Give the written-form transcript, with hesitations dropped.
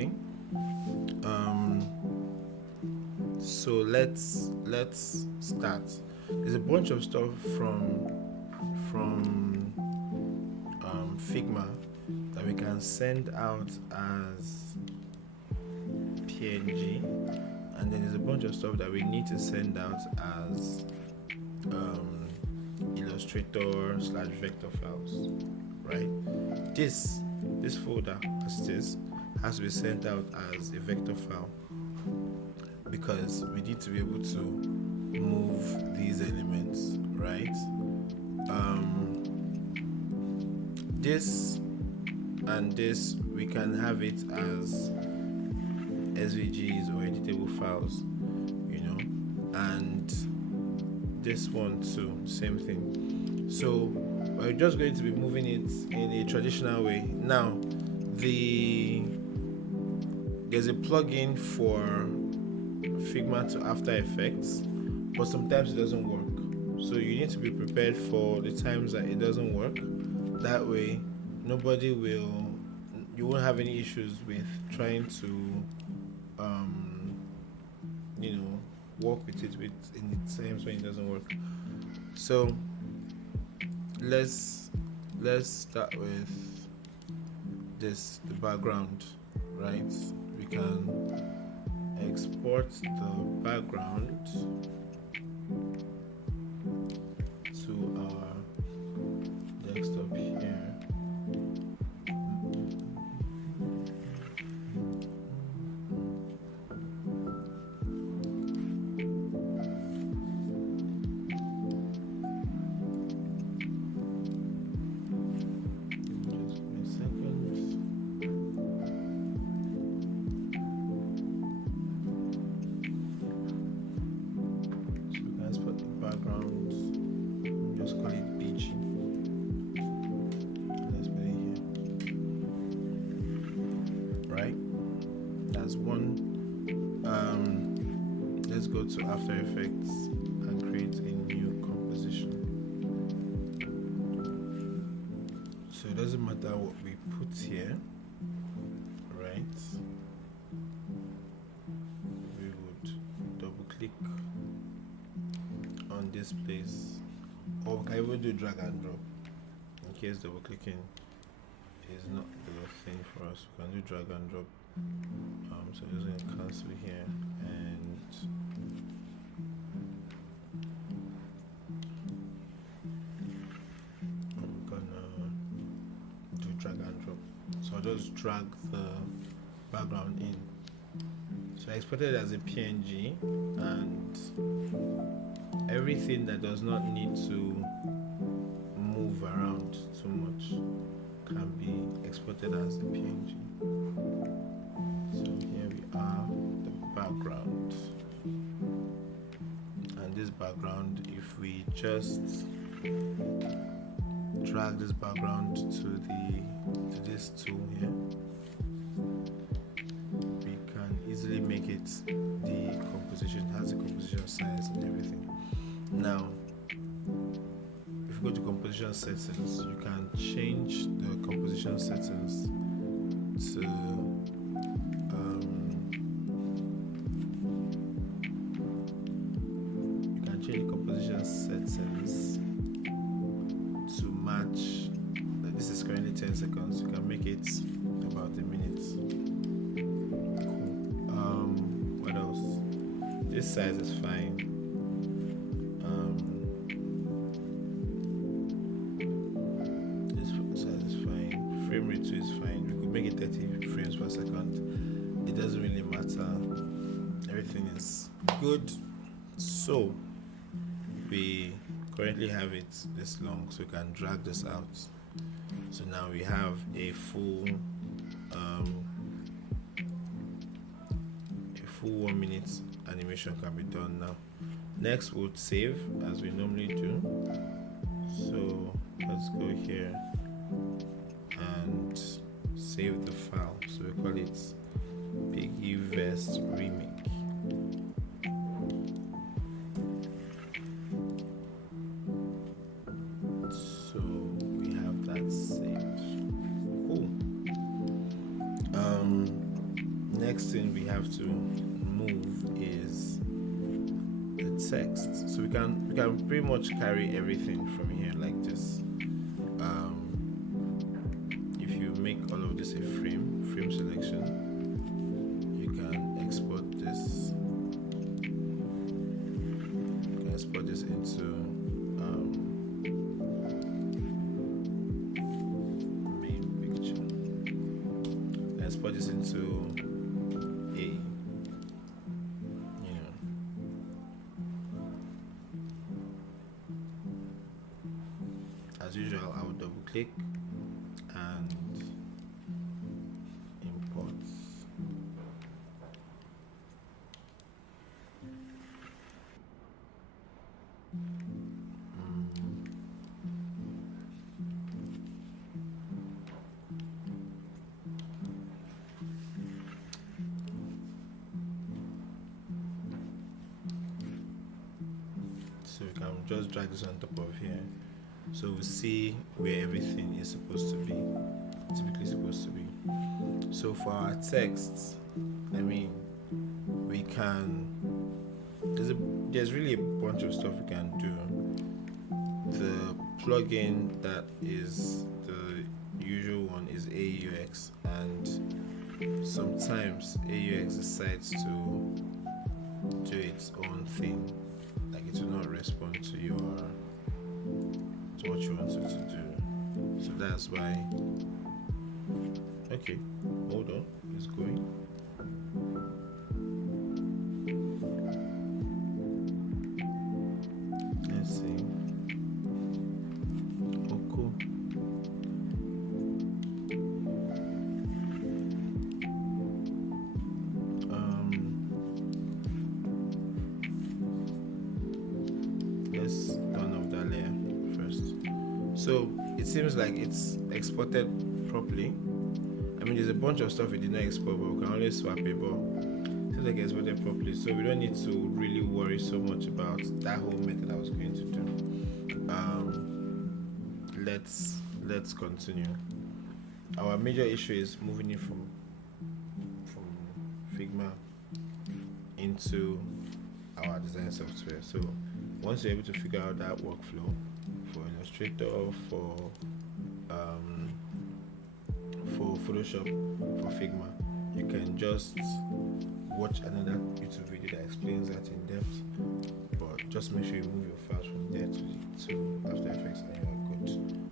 Okay. Um, so let's start. There's a bunch of stuff from Figma that we can send out as PNG, and then there's a bunch of stuff that we need to send out as Illustrator/vector files, right? This folder as it is has to be sent out as a vector file because we need to be able to move these elements, right? This and this, we can have it as SVGs or editable files, and this one too, same thing. So we're just going to be moving it in a traditional way. Now, there's a plugin for Figma to After Effects, but sometimes it doesn't work. So you need to be prepared for the times that it doesn't work. That way, you won't have any issues with trying to, work with it in the times when it doesn't work. So let's start with the background, right? We can export the background to our desktop here. Let's go to After Effects and create a new composition. So it doesn't matter what we put here, right? We would double click on this place, or we can even do drag and drop in case double clicking is not the thing for us. We can do drag and drop. So I'm just going to cancel here, and I'm gonna do drag and drop. So I'll just drag the background in. So I exported it as a PNG, and everything that does not need to move around too much can be exported as a PNG. So here we are, the background, and this background, if we just drag this background to this tool here, we can easily make it the composition. It has a composition size and everything. Now, if you go to composition settings, you can change the composition settings to match. This is currently 10 seconds. You can make it about a minute. Cool. What else? This size is fine. This size is fine. Frame rate too is fine. We could make it 30 frames per second. It doesn't really matter. Everything is good. So we currently have it this long, so we can drag this out. So now we have a full 1 minute animation can be done now. Next we'll save as we normally do. So let's go here and save the file. So we call it Piggyverse Remake. next thing we have to move is the text. So we can pretty much carry everything from here like this. If you make all of this a frame selection, you can export this. You can export this into main picture. Export this into as usual, I will double click and import. So we can just drag this on top of here. So we see where everything is typically supposed to be. So for our text, we can, there's really a bunch of stuff we can do. The plugin that is the usual one is AUX, and sometimes AUX decides to do its own thing, like it will not respond to what you want it to do. So that's why. Okay, hold on, it's going. Let's see. Oh, cool. Let's turn off that layer first. So it seems like it's exported properly. There's a bunch of stuff we did not export, but we can only swap it, but it seems like it's exported properly, so we don't need to really worry so much about that whole method I was going to do. Let's continue. Our major issue is moving it from Figma into our design software. So once you're able to figure out that workflow for Illustrator, for Photoshop, for Figma, you can just watch another YouTube video that explains that in depth, but just make sure you move your files from there to After Effects and you're good.